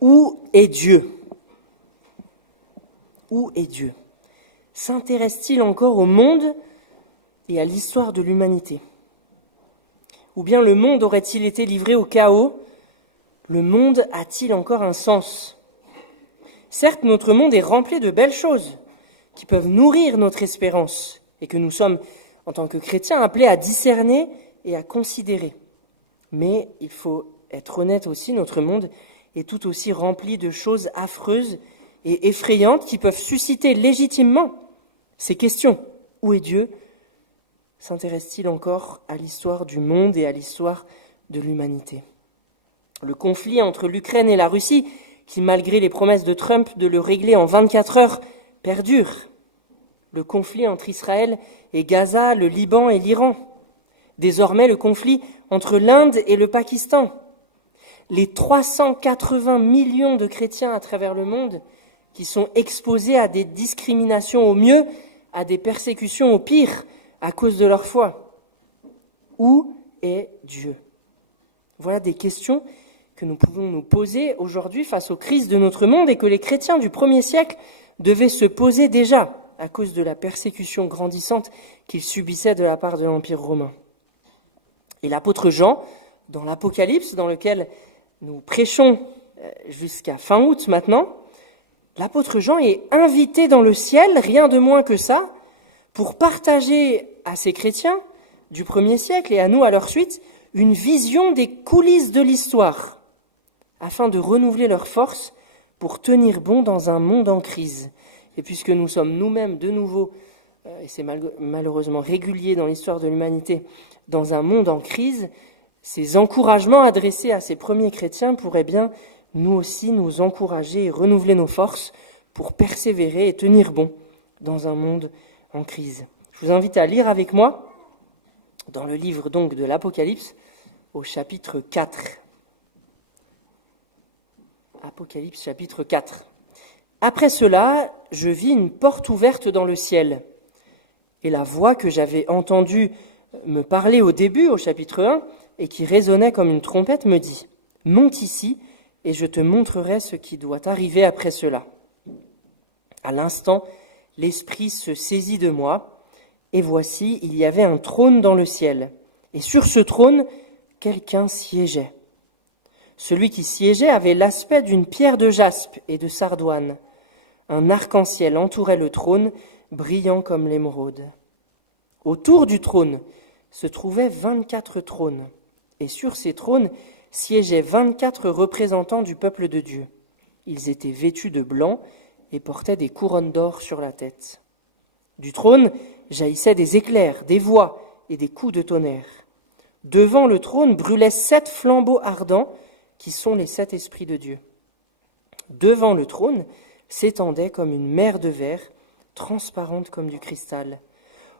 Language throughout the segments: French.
Où est Dieu ? Où est Dieu ? S'intéresse-t-il encore au monde et à l'histoire de l'humanité ? Ou bien le monde aurait-il été livré au chaos ? Le monde a-t-il encore un sens ? Certes, notre monde est rempli de belles choses qui peuvent nourrir notre espérance et que nous sommes, en tant que chrétiens, appelés à discerner et à considérer. Mais il faut être honnête aussi, notre monde est tout aussi rempli de choses affreuses et effrayantes qui peuvent susciter légitimement ces questions. Où est Dieu ? S'intéresse-t-il encore à l'histoire du monde et à l'histoire de l'humanité ? Le conflit entre l'Ukraine et la Russie, qui malgré les promesses de Trump de le régler en 24 heures, perdure. Le conflit entre Israël et Gaza, le Liban et l'Iran. Désormais, le conflit entre l'Inde et le Pakistan. Les 380 millions de chrétiens à travers le monde qui sont exposés à des discriminations au mieux, à des persécutions au pire, à cause de leur foi. Où est Dieu ? Voilà des questions que nous pouvons nous poser aujourd'hui face aux crises de notre monde et que les chrétiens du 1er siècle devaient se poser déjà à cause de la persécution grandissante qu'ils subissaient de la part de l'Empire romain. Et l'apôtre Jean, dans l'Apocalypse, dans lequel nous prêchons jusqu'à fin août maintenant, l'apôtre Jean est invité dans le ciel, rien de moins que ça, pour partager à ces chrétiens du 1er siècle et à nous à leur suite une vision des coulisses de l'histoire, afin de renouveler leurs forces pour tenir bon dans un monde en crise. Et puisque nous sommes nous-mêmes de nouveau, et c'est malheureusement régulier dans l'histoire de l'humanité, dans un monde en crise, ces encouragements adressés à ces premiers chrétiens pourraient bien nous aussi nous encourager et renouveler nos forces pour persévérer et tenir bon dans un monde en crise. Je vous invite à lire avec moi dans le livre donc de l'Apocalypse au chapitre 4. Apocalypse chapitre 4. Après cela, je vis une porte ouverte dans le ciel, et la voix que j'avais entendue me parler au début, au chapitre 1, et qui résonnait comme une trompette, me dit « Monte ici, et je te montrerai ce qui doit arriver après cela. » À l'instant, l'Esprit se saisit de moi, et voici, il y avait un trône dans le ciel, et sur ce trône, quelqu'un siégeait. Celui qui siégeait avait l'aspect d'une pierre de jaspe et de sardoine. Un arc-en-ciel entourait le trône, brillant comme l'émeraude. Autour du trône se trouvaient 24 trônes, et sur ces trônes siégeaient 24 représentants du peuple de Dieu. Ils étaient vêtus de blanc et portaient des couronnes d'or sur la tête. Du trône jaillissaient des éclairs, des voix et des coups de tonnerre. Devant le trône brûlaient 7 flambeaux ardents, qui sont les 7 esprits de Dieu. Devant le trône s'étendait comme une mer de verre, transparente comme du cristal.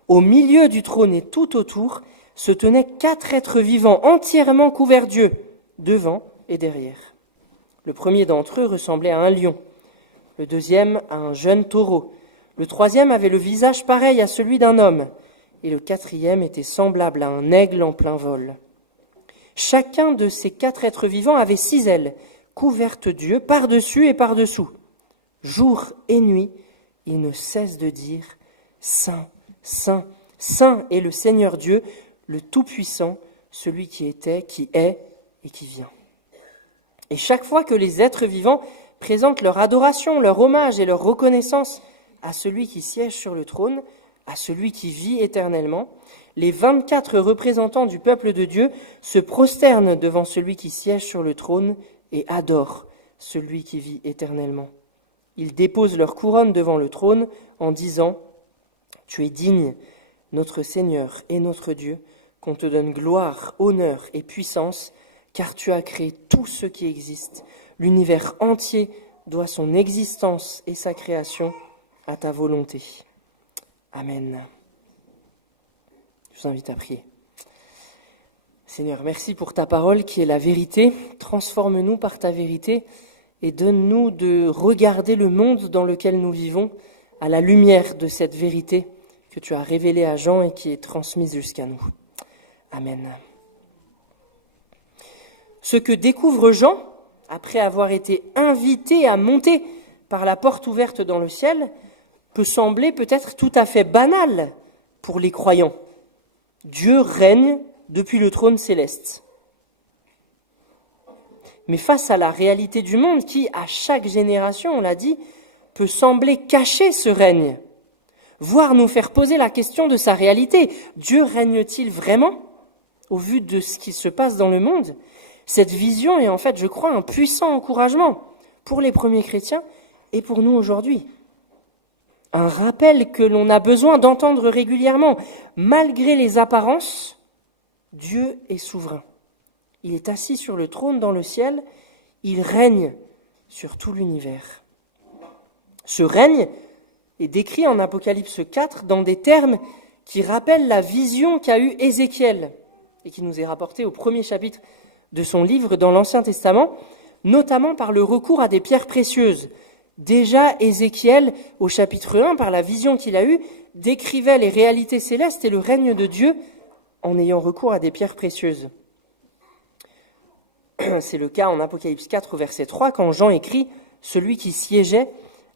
Au milieu du trône et tout autour se tenaient 4 êtres vivants entièrement couverts d'yeux, devant et derrière. Le premier d'entre eux ressemblait à un lion, le deuxième à un jeune taureau, le troisième avait le visage pareil à celui d'un homme, et le quatrième était semblable à un aigle en plein vol. Chacun de ces 4 êtres vivants avait 6 ailes, couvertes d'yeux par-dessus et par-dessous. Jour et nuit, ils ne cessent de dire « Saint, Saint, Saint est le Seigneur Dieu, le Tout-Puissant, celui qui était, qui est et qui vient. » Et chaque fois que les êtres vivants présentent leur adoration, leur hommage et leur reconnaissance à celui qui siège sur le trône, à celui qui vit éternellement, les 24 représentants du peuple de Dieu se prosternent devant celui qui siège sur le trône et adorent celui qui vit éternellement. Ils déposent leur couronne devant le trône en disant « Tu es digne, notre Seigneur et notre Dieu, qu'on te donne gloire, honneur et puissance, car tu as créé tout ce qui existe. L'univers entier doit son existence et sa création à ta volonté. Amen. » Je vous invite à prier. Seigneur, merci pour ta parole qui est la vérité. Transforme-nous par ta vérité et donne-nous de regarder le monde dans lequel nous vivons à la lumière de cette vérité que tu as révélée à Jean et qui est transmise jusqu'à nous. Amen. Ce que découvre Jean après avoir été invité à monter par la porte ouverte dans le ciel, peut sembler peut-être tout à fait banal pour les croyants. Dieu règne depuis le trône céleste. Mais face à la réalité du monde qui, à chaque génération, on l'a dit, peut sembler cacher ce règne, voire nous faire poser la question de sa réalité. Dieu règne-t-il vraiment au vu de ce qui se passe dans le monde? Cette vision est en fait, je crois, un puissant encouragement pour les premiers chrétiens et pour nous aujourd'hui. Un rappel que l'on a besoin d'entendre régulièrement. Malgré les apparences, Dieu est souverain. Il est assis sur le trône dans le ciel, il règne sur tout l'univers. Ce règne est décrit en Apocalypse 4 dans des termes qui rappellent la vision qu'a eue Ézéchiel et qui nous est rapportée au premier chapitre de son livre dans l'Ancien Testament, notamment par le recours à des pierres précieuses. Déjà, Ézéchiel, au chapitre 1, par la vision qu'il a eue, décrivait les réalités célestes et le règne de Dieu en ayant recours à des pierres précieuses. C'est le cas en Apocalypse 4, verset 3, quand Jean écrit « Celui qui siégeait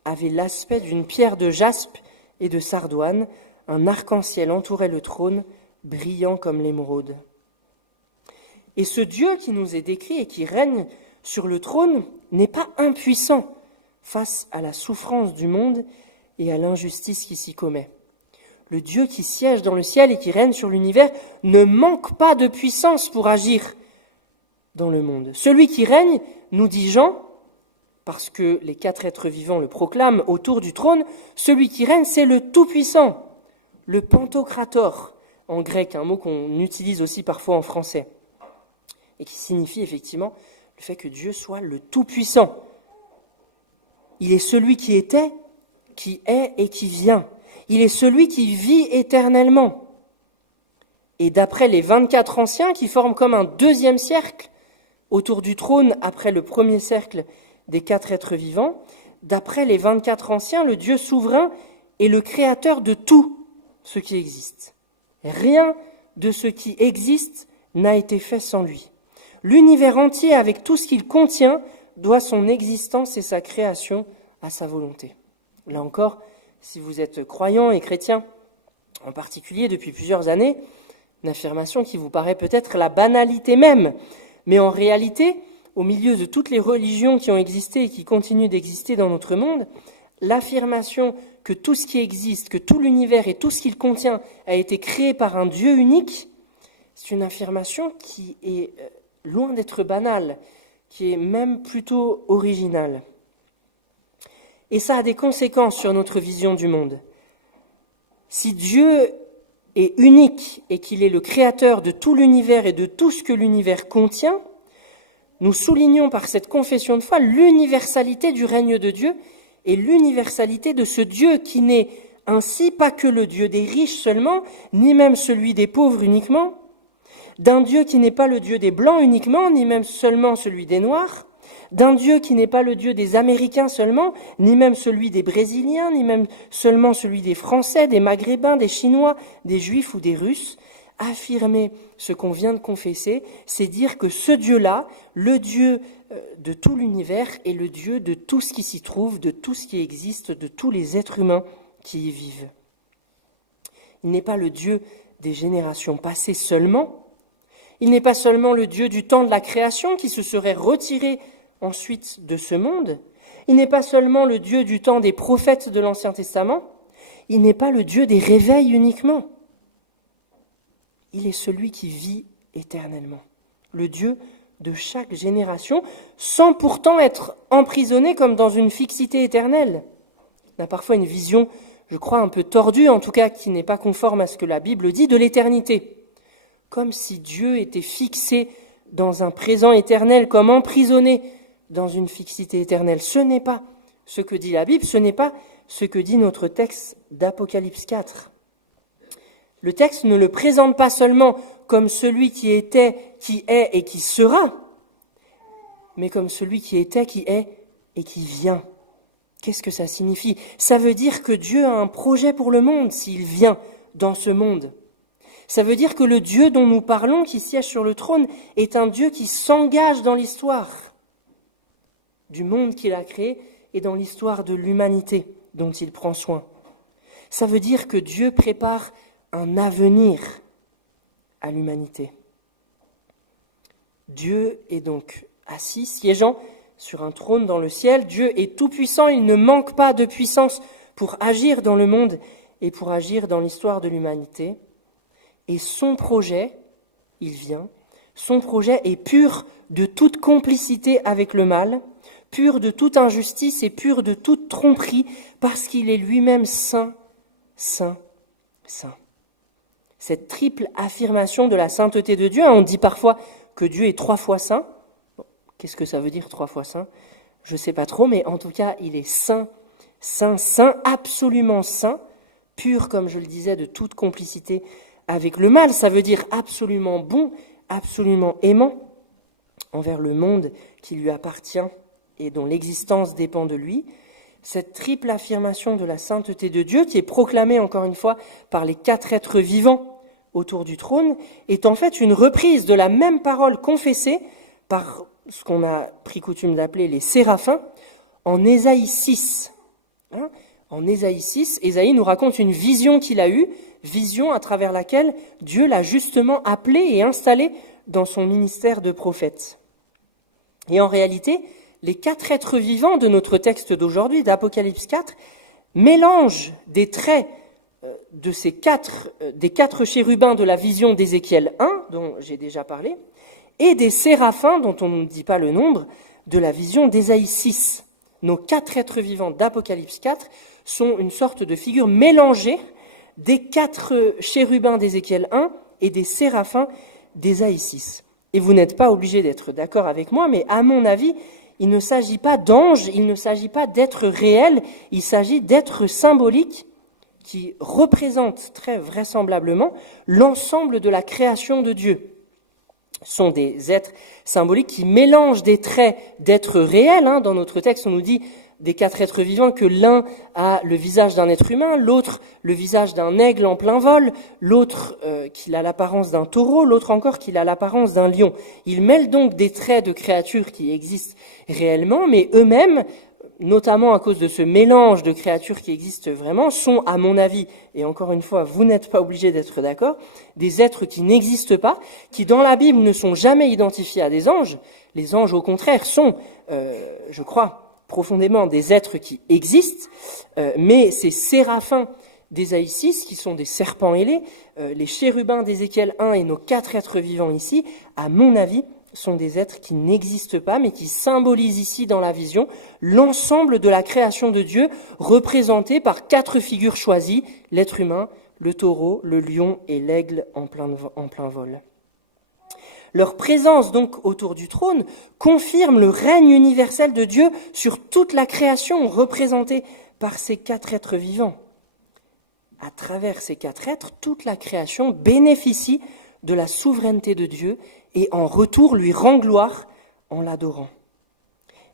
avait l'aspect d'une pierre de jaspe et de sardoine, un arc-en-ciel entourait le trône, brillant comme l'émeraude. » Et ce Dieu qui nous est décrit et qui règne sur le trône n'est pas impuissant face à la souffrance du monde et à l'injustice qui s'y commet. Le Dieu qui siège dans le ciel et qui règne sur l'univers ne manque pas de puissance pour agir dans le monde. Celui qui règne, nous dit Jean, parce que les 4 êtres vivants le proclament autour du trône, celui qui règne, c'est le Tout-Puissant, le Pantocrator, en grec, un mot qu'on utilise aussi parfois en français, et qui signifie effectivement le fait que Dieu soit le Tout-Puissant. Il est celui qui était, qui est et qui vient. Il est celui qui vit éternellement. Et d'après les 24 anciens qui forment comme un deuxième cercle autour du trône après le premier cercle des 4 êtres vivants, d'après les 24 anciens, le Dieu souverain est le créateur de tout ce qui existe. Rien de ce qui existe n'a été fait sans lui. L'univers entier, avec tout ce qu'il contient, doit son existence et sa création à sa volonté. Là encore, si vous êtes croyant et chrétien, en particulier depuis plusieurs années, une affirmation qui vous paraît peut-être la banalité même, mais en réalité, au milieu de toutes les religions qui ont existé et qui continuent d'exister dans notre monde, l'affirmation que tout ce qui existe, que tout l'univers et tout ce qu'il contient a été créé par un Dieu unique, c'est une affirmation qui est loin d'être banale, qui est même plutôt originale. Et ça a des conséquences sur notre vision du monde. Si Dieu est unique et qu'il est le créateur de tout l'univers et de tout ce que l'univers contient, nous soulignons par cette confession de foi l'universalité du règne de Dieu et l'universalité de ce Dieu qui n'est ainsi pas que le Dieu des riches seulement, ni même celui des pauvres uniquement, d'un Dieu qui n'est pas le Dieu des blancs uniquement, ni même seulement celui des noirs, d'un Dieu qui n'est pas le Dieu des Américains seulement, ni même celui des Brésiliens, ni même seulement celui des Français, des Maghrébins, des Chinois, des Juifs ou des Russes. Affirmer ce qu'on vient de confesser, c'est dire que ce Dieu-là, le Dieu de tout l'univers, est le Dieu de tout ce qui s'y trouve, de tout ce qui existe, de tous les êtres humains qui y vivent. Il n'est pas le Dieu des générations passées seulement, il n'est pas seulement le Dieu du temps de la création qui se serait retiré ensuite de ce monde, il n'est pas seulement le Dieu du temps des prophètes de l'Ancien Testament, il n'est pas le Dieu des réveils uniquement. Il est celui qui vit éternellement, le Dieu de chaque génération, sans pourtant être emprisonné comme dans une fixité éternelle. On a parfois une vision, je crois, un peu tordue, en tout cas qui n'est pas conforme à ce que la Bible dit, de l'éternité. Comme si Dieu était fixé dans un présent éternel, comme emprisonné dans une fixité éternelle. Ce n'est pas ce que dit la Bible, ce n'est pas ce que dit notre texte d'Apocalypse 4. Le texte ne le présente pas seulement comme celui qui était, qui est et qui sera, mais comme celui qui était, qui est et qui vient. Qu'est-ce que ça signifie ? Ça veut dire que Dieu a un projet pour le monde s'il vient dans ce monde. Ça veut dire que le Dieu dont nous parlons, qui siège sur le trône, est un Dieu qui s'engage dans l'histoire. du monde qu'il a créé et dans l'histoire de l'humanité dont il prend soin. Ça veut dire que Dieu prépare un avenir à l'humanité. Dieu est donc assis, siégeant sur un trône dans le ciel. Dieu est tout-puissant, il ne manque pas de puissance pour agir dans le monde et pour agir dans l'histoire de l'humanité. Et son projet, il vient, son projet est pur de toute complicité avec le mal, pur de toute injustice et pur de toute tromperie, parce qu'il est lui-même saint, saint, saint. Cette triple affirmation de la sainteté de Dieu, on dit parfois que Dieu est 3 fois saint. Bon, qu'est-ce que ça veut dire 3 fois saint ? Je ne sais pas trop, mais en tout cas, il est saint, saint, saint, absolument saint, pur, comme je le disais, de toute complicité avec le mal. Ça veut dire absolument bon, absolument aimant envers le monde qui lui appartient et dont l'existence dépend de lui. Cette triple affirmation de la sainteté de Dieu, qui est proclamée encore une fois par les 4 êtres vivants autour du trône, est en fait une reprise de la même parole confessée par ce qu'on a pris coutume d'appeler les séraphins en Ésaïe 6. En Ésaïe 6, Ésaïe nous raconte une vision qu'il a eue, vision à travers laquelle Dieu l'a justement appelé et installé dans son ministère de prophète. Et en réalité, les 4 êtres vivants de notre texte d'aujourd'hui, d'Apocalypse 4, mélangent des traits des 4 chérubins de la vision d'Ézéchiel 1, dont j'ai déjà parlé, et des séraphins, dont on ne dit pas le nombre, de la vision d'Ésaïe 6. Nos 4 êtres vivants d'Apocalypse 4 sont une sorte de figure mélangée des 4 chérubins d'Ézéchiel 1 et des séraphins d'Ésaïe 6. Et vous n'êtes pas obligés d'être d'accord avec moi, mais à mon avis, il ne s'agit pas d'anges, il ne s'agit pas d'êtres réels, il s'agit d'êtres symboliques qui représentent très vraisemblablement l'ensemble de la création de Dieu. Ce sont des êtres symboliques qui mélangent des traits d'êtres réels. Dans notre texte, on nous dit des 4 êtres vivants que l'un a le visage d'un être humain, l'autre le visage d'un aigle en plein vol, l'autre qu'il a l'apparence d'un taureau, l'autre encore qu'il a l'apparence d'un lion. Ils mêlent donc des traits de créatures qui existent réellement, mais eux-mêmes, notamment à cause de ce mélange de créatures qui existent vraiment, sont, à mon avis, et encore une fois, vous n'êtes pas obligés d'être d'accord, des êtres qui n'existent pas, qui dans la Bible ne sont jamais identifiés à des anges. Les anges, au contraire, sont, je crois, profondément des êtres qui existent, mais ces séraphins d'Ésaïe 6, qui sont des serpents ailés, les chérubins d'Ézéchiel 1 et nos 4 êtres vivants ici, à mon avis, sont des êtres qui n'existent pas, mais qui symbolisent ici dans la vision l'ensemble de la création de Dieu, représenté par 4 figures choisies, l'être humain, le taureau, le lion et l'aigle en plein vol. Leur présence donc autour du trône confirme le règne universel de Dieu sur toute la création représentée par ces 4 êtres vivants. À travers ces 4 êtres, toute la création bénéficie de la souveraineté de Dieu et en retour lui rend gloire en l'adorant.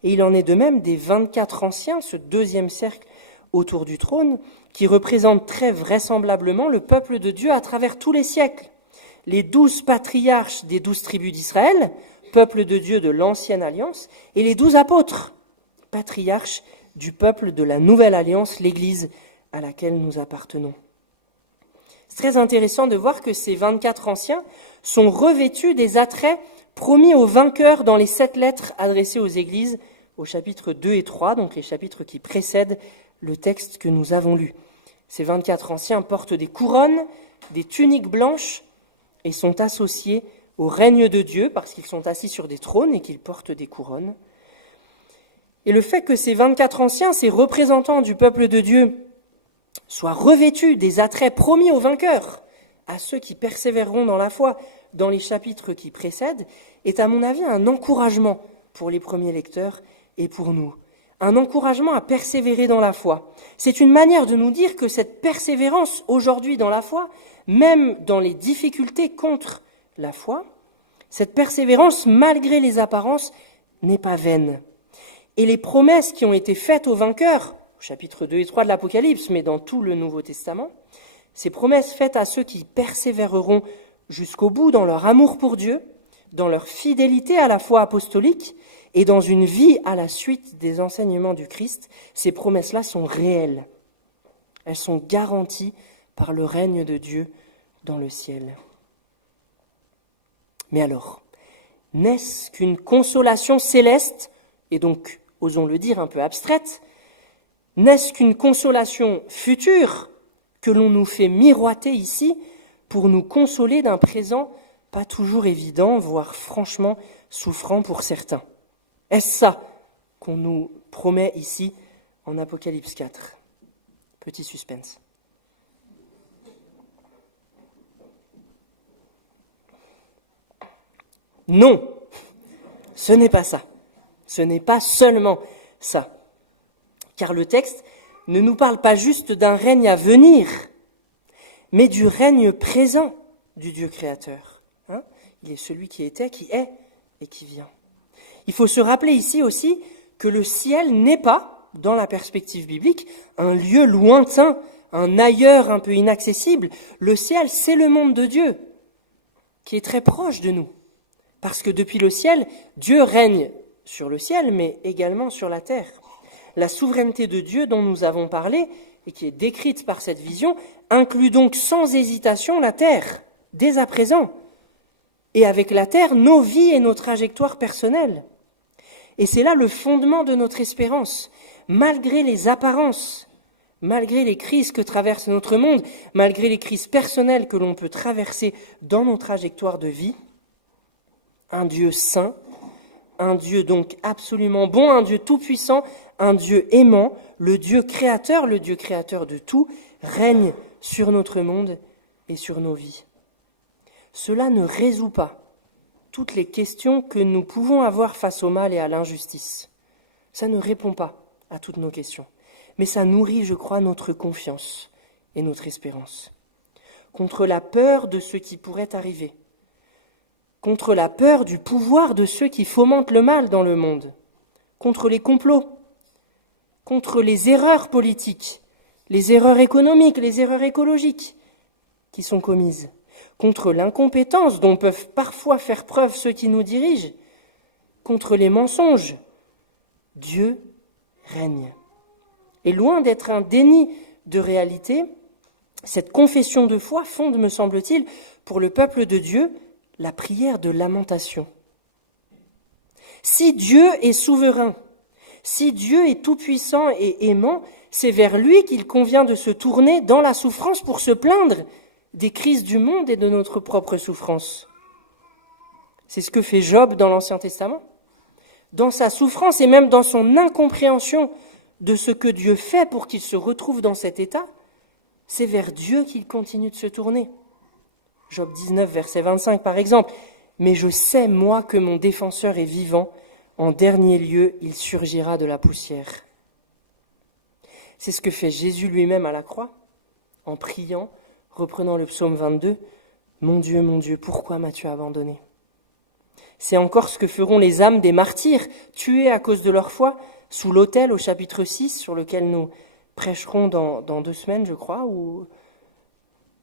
Et il en est de même des 24 anciens, ce 2e cercle autour du trône, qui représente très vraisemblablement le peuple de Dieu à travers tous les siècles. Les 12 patriarches des 12 tribus d'Israël, peuple de Dieu de l'Ancienne Alliance, et les 12 apôtres, patriarches du peuple de la Nouvelle Alliance, l'Église à laquelle nous appartenons. C'est très intéressant de voir que ces 24 anciens sont revêtus des attraits promis aux vainqueurs dans les 7 lettres adressées aux églises au chapitre 2 et 3, donc les chapitres qui précèdent le texte que nous avons lu. Ces 24 anciens portent des couronnes, des tuniques blanches et sont associés au règne de Dieu parce qu'ils sont assis sur des trônes et qu'ils portent des couronnes. Et le fait que ces 24 anciens, ces représentants du peuple de Dieu, soient revêtus des attraits promis aux vainqueurs, à ceux qui persévéreront dans la foi, dans les chapitres qui précèdent, est à mon avis un encouragement pour les premiers lecteurs et pour nous. Un encouragement à persévérer dans la foi. C'est une manière de nous dire que cette persévérance aujourd'hui dans la foi, même dans les difficultés contre la foi, cette persévérance, malgré les apparences, n'est pas vaine. Et les promesses qui ont été faites aux vainqueurs, au chapitre 2 et 3 de l'Apocalypse, mais dans tout le Nouveau Testament, ces promesses faites à ceux qui persévéreront jusqu'au bout dans leur amour pour Dieu, dans leur fidélité à la foi apostolique et dans une vie à la suite des enseignements du Christ, ces promesses-là sont réelles. Elles sont garanties par le règne de Dieu dans le ciel. Mais alors, n'est-ce qu'une consolation céleste, et donc, osons le dire, un peu abstraite, n'est-ce qu'une consolation future que l'on nous fait miroiter ici pour nous consoler d'un présent pas toujours évident, voire franchement souffrant pour certains? Est-ce ça qu'on nous promet ici en Apocalypse 4 ? Petit suspense. Non, ce n'est pas ça. Ce n'est pas seulement ça. Car le texte ne nous parle pas juste d'un règne à venir, mais du règne présent du Dieu créateur. Il est celui qui était, qui est et qui vient. Il faut se rappeler ici aussi que le ciel n'est pas, dans la perspective biblique, un lieu lointain, un ailleurs un peu inaccessible. Le ciel, c'est le monde de Dieu, qui est très proche de nous. Parce que depuis le ciel, Dieu règne sur le ciel, mais également sur la terre. La souveraineté de Dieu dont nous avons parlé, et qui est décrite par cette vision, inclut donc sans hésitation la terre, dès à présent. Et avec la terre, nos vies et nos trajectoires personnelles. Et c'est là le fondement de notre espérance. Malgré les apparences, malgré les crises que traverse notre monde, malgré les crises personnelles que l'on peut traverser dans nos trajectoires de vie, un Dieu saint, un Dieu donc absolument bon, un Dieu tout-puissant, un Dieu aimant, le Dieu créateur de tout, règne sur notre monde et sur nos vies. Cela ne résout pas toutes les questions que nous pouvons avoir face au mal et à l'injustice. Ça ne répond pas à toutes nos questions, mais ça nourrit, je crois, notre confiance et notre espérance. Contre la peur de ce qui pourrait arriver, contre la peur du pouvoir de ceux qui fomentent le mal dans le monde, contre les complots, contre les erreurs politiques, les erreurs économiques, les erreurs écologiques qui sont commises, contre l'incompétence dont peuvent parfois faire preuve ceux qui nous dirigent, contre les mensonges. Dieu règne. Et loin d'être un déni de réalité, cette confession de foi fonde, me semble-t-il, pour le peuple de Dieu, la prière de lamentation. Si Dieu est souverain, si Dieu est tout-puissant et aimant, c'est vers lui qu'il convient de se tourner dans la souffrance pour se plaindre des crises du monde et de notre propre souffrance. C'est ce que fait Job dans l'Ancien Testament. Dans sa souffrance et même dans son incompréhension de ce que Dieu fait pour qu'il se retrouve dans cet état, c'est vers Dieu qu'il continue de se tourner. Job 19, verset 25 par exemple. « Mais je sais, moi, que mon défenseur est vivant. En dernier lieu, il surgira de la poussière. » C'est ce que fait Jésus lui-même à la croix, en priant, reprenant le psaume 22, « Mon Dieu, pourquoi m'as-tu abandonné ?» C'est encore ce que feront les âmes des martyrs, tués à cause de leur foi, sous l'autel au chapitre 6, sur lequel nous prêcherons dans 2 semaines, je crois, ou...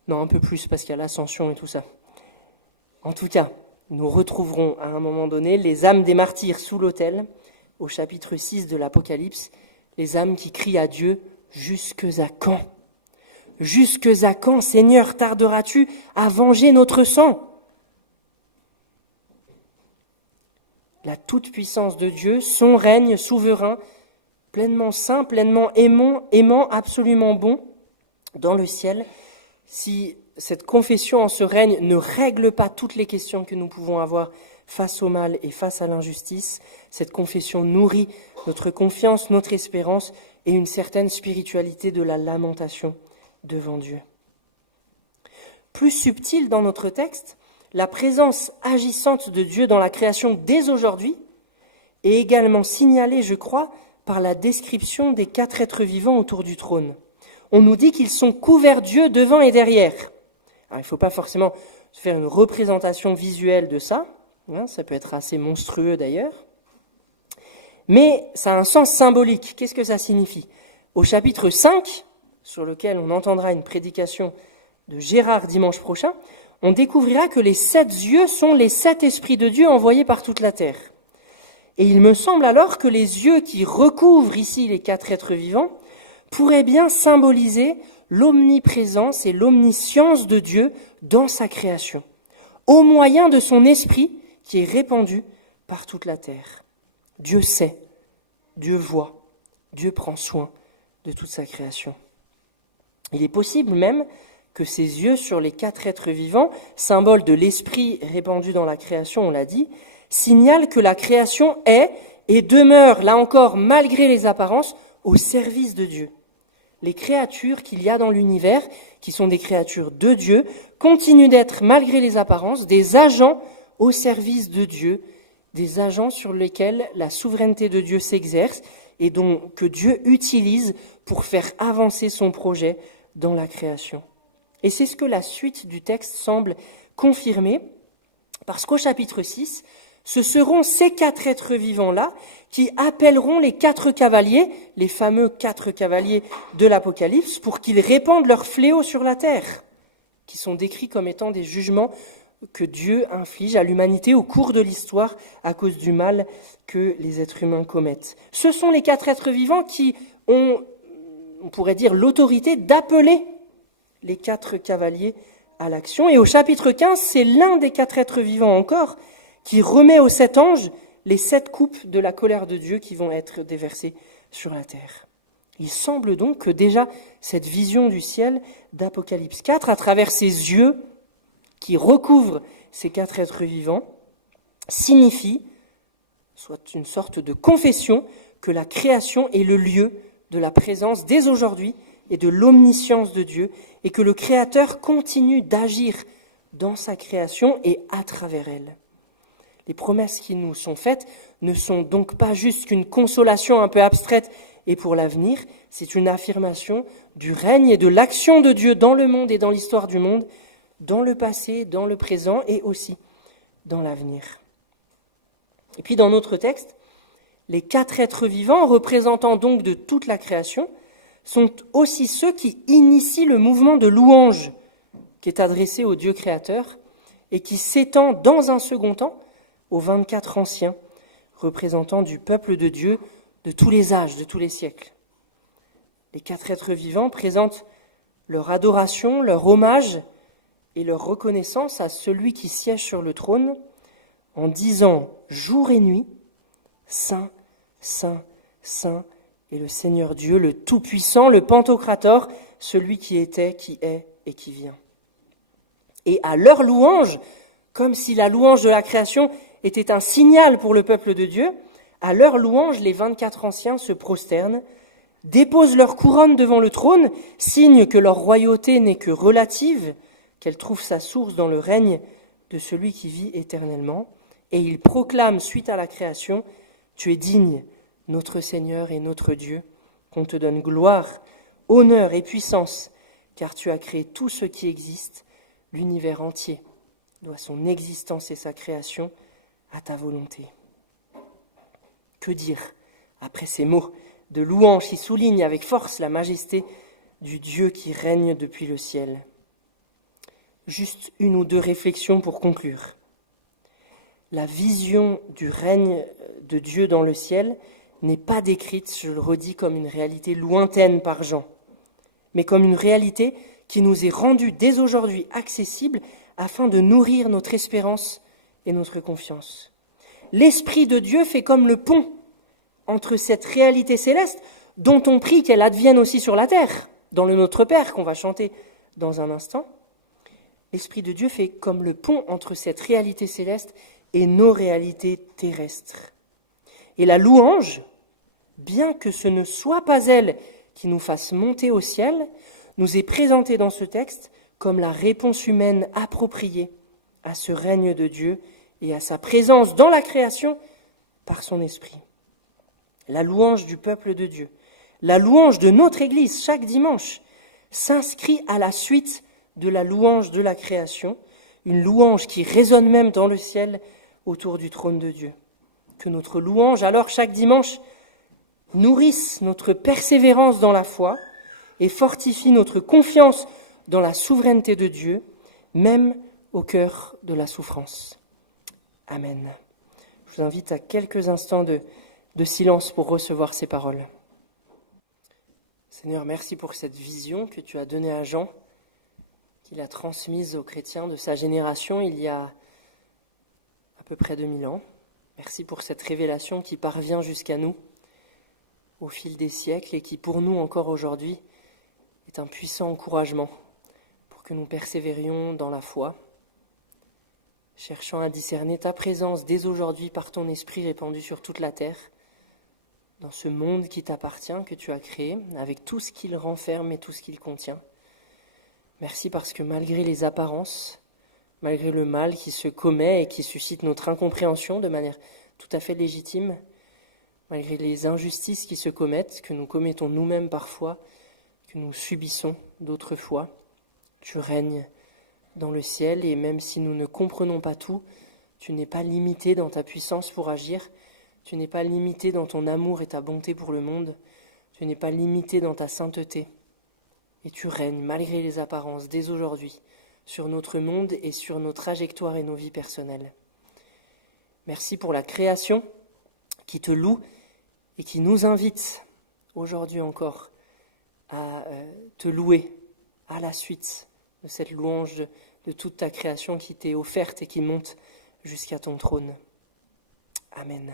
Non, un peu plus, parce qu'il y a l'ascension et tout ça. En tout cas, nous retrouverons à un moment donné les âmes des martyrs sous l'autel, au chapitre 6 de l'Apocalypse, les âmes qui crient à Dieu « Jusques à quand ? Jusques à quand, Seigneur, tarderas-tu à venger notre sang ?» La toute-puissance de Dieu, son règne souverain, pleinement saint, pleinement aimant, absolument bon, dans le ciel. Si cette confession en ce règne ne règle pas toutes les questions que nous pouvons avoir face au mal et face à l'injustice, cette confession nourrit notre confiance, notre espérance et une certaine spiritualité de la lamentation devant Dieu. Plus subtil dans notre texte, la présence agissante de Dieu dans la création dès aujourd'hui est également signalée, je crois, par la description des 4 êtres vivants autour du trône. On nous dit qu'ils sont couverts d'yeux devant et derrière. Alors, il ne faut pas forcément faire une représentation visuelle de ça, ça peut être assez monstrueux d'ailleurs, mais ça a un sens symbolique. Qu'est-ce que ça signifie ? Au chapitre 5, sur lequel on entendra une prédication de Gérard dimanche prochain, on découvrira que les 7 yeux sont les 7 esprits de Dieu envoyés par toute la terre. Et il me semble alors que les yeux qui recouvrent ici les 4 êtres vivants pourraient bien symboliser l'omniprésence et l'omniscience de Dieu dans sa création, au moyen de son esprit qui est répandu par toute la terre. Dieu sait, Dieu voit, Dieu prend soin de toute sa création. Il est possible même que ces yeux sur les 4 êtres vivants, symbole de l'esprit répandu dans la création, on l'a dit, signalent que la création est et demeure, là encore, malgré les apparences, au service de Dieu. Les créatures qu'il y a dans l'univers, qui sont des créatures de Dieu, continuent d'être, malgré les apparences, des agents au service de Dieu, des agents sur lesquels la souveraineté de Dieu s'exerce et que Dieu utilise pour faire avancer son projet dans la création. Et c'est ce que la suite du texte semble confirmer, parce qu'au chapitre 6, ce seront ces 4 êtres vivants-là qui appelleront les 4 cavaliers, les fameux 4 cavaliers de l'Apocalypse, pour qu'ils répandent leurs fléaux sur la terre, qui sont décrits comme étant des jugements que Dieu inflige à l'humanité au cours de l'histoire à cause du mal que les êtres humains commettent. Ce sont les 4 êtres vivants qui ont, on pourrait dire, l'autorité d'appeler les 4 cavaliers à l'action. Et au chapitre 15, c'est l'un des 4 êtres vivants encore qui remet aux 7 anges les 7 coupes de la colère de Dieu qui vont être déversées sur la terre. Il semble donc que déjà cette vision du ciel d'Apocalypse 4, à travers ces yeux qui recouvrent ces 4 êtres vivants, signifie, soit une sorte de confession, que la création est le lieu de la présence dès aujourd'hui et de l'omniscience de Dieu, et que le Créateur continue d'agir dans sa création et à travers elle. Les promesses qui nous sont faites ne sont donc pas juste qu'une consolation un peu abstraite et pour l'avenir, c'est une affirmation du règne et de l'action de Dieu dans le monde et dans l'histoire du monde, dans le passé, dans le présent et aussi dans l'avenir. Et puis dans notre texte, les 4 êtres vivants, représentants donc de toute la création, sont aussi ceux qui initient le mouvement de louange qui est adressé au Dieu créateur et qui s'étend dans un second temps aux 24 anciens, représentants du peuple de Dieu de tous les âges, de tous les siècles. Les 4 êtres vivants présentent leur adoration, leur hommage et leur reconnaissance à celui qui siège sur le trône en disant jour et nuit, Saint, Saint, Saint est le Seigneur Dieu, le Tout-Puissant, le Pantocrator, celui qui était, qui est et qui vient. Et à leur louange, comme si la louange de la création était un signal pour le peuple de Dieu, à leur louange, les 24 anciens se prosternent, déposent leur couronne devant le trône, signe que leur royauté n'est que relative, qu'elle trouve sa source dans le règne de celui qui vit éternellement, et ils proclament suite à la création, « Tu es digne, notre Seigneur et notre Dieu, qu'on te donne gloire, honneur et puissance, car tu as créé tout ce qui existe, l'univers entier doit son existence et sa création à ta volonté. » Que dire après ces mots de louange qui soulignent avec force la majesté du Dieu qui règne depuis le ciel? Juste une ou deux réflexions pour conclure. La vision du règne de Dieu dans le ciel n'est pas décrite, je le redis, comme une réalité lointaine par Jean, mais comme une réalité qui nous est rendue dès aujourd'hui accessible afin de nourrir notre espérance et notre confiance. L'Esprit de Dieu fait comme le pont entre cette réalité céleste dont on prie qu'elle advienne aussi sur la terre, dans le Notre Père qu'on va chanter dans un instant. L'Esprit de Dieu fait comme le pont entre cette réalité céleste et nos réalités terrestres. Et la louange, bien que ce ne soit pas elle qui nous fasse monter au ciel, nous est présentée dans ce texte comme la réponse humaine appropriée à ce règne de Dieu et à sa présence dans la création par son esprit. La louange du peuple de Dieu, la louange de notre Église chaque dimanche, s'inscrit à la suite de la louange de la création, une louange qui résonne même dans le ciel autour du trône de Dieu. Que notre louange, alors chaque dimanche, nourrisse notre persévérance dans la foi et fortifie notre confiance dans la souveraineté de Dieu, même au cœur de la souffrance. Amen. Je vous invite à quelques instants de silence pour recevoir ces paroles. Seigneur, merci pour cette vision que tu as donnée à Jean, qu'il a transmise aux chrétiens de sa génération il y a à peu près 2000 ans. Merci pour cette révélation qui parvient jusqu'à nous au fil des siècles et qui, pour nous encore aujourd'hui, est un puissant encouragement pour que nous persévérions dans la foi, cherchant à discerner ta présence dès aujourd'hui par ton esprit répandu sur toute la terre, dans ce monde qui t'appartient, que tu as créé, avec tout ce qu'il renferme et tout ce qu'il contient. Merci parce que malgré les apparences, malgré le mal qui se commet et qui suscite notre incompréhension de manière tout à fait légitime, malgré les injustices qui se commettent, que nous commettons nous-mêmes parfois, que nous subissons d'autres fois, tu règnes dans le ciel et même si nous ne comprenons pas tout, tu n'es pas limité dans ta puissance pour agir, tu n'es pas limité dans ton amour et ta bonté pour le monde, tu n'es pas limité dans ta sainteté. Et tu règnes, malgré les apparences, dès aujourd'hui, sur notre monde et sur nos trajectoires et nos vies personnelles. Merci pour la création qui te loue et qui nous invite, aujourd'hui encore, à te louer à la suite de cette louange de toute ta création qui t'est offerte et qui monte jusqu'à ton trône. Amen.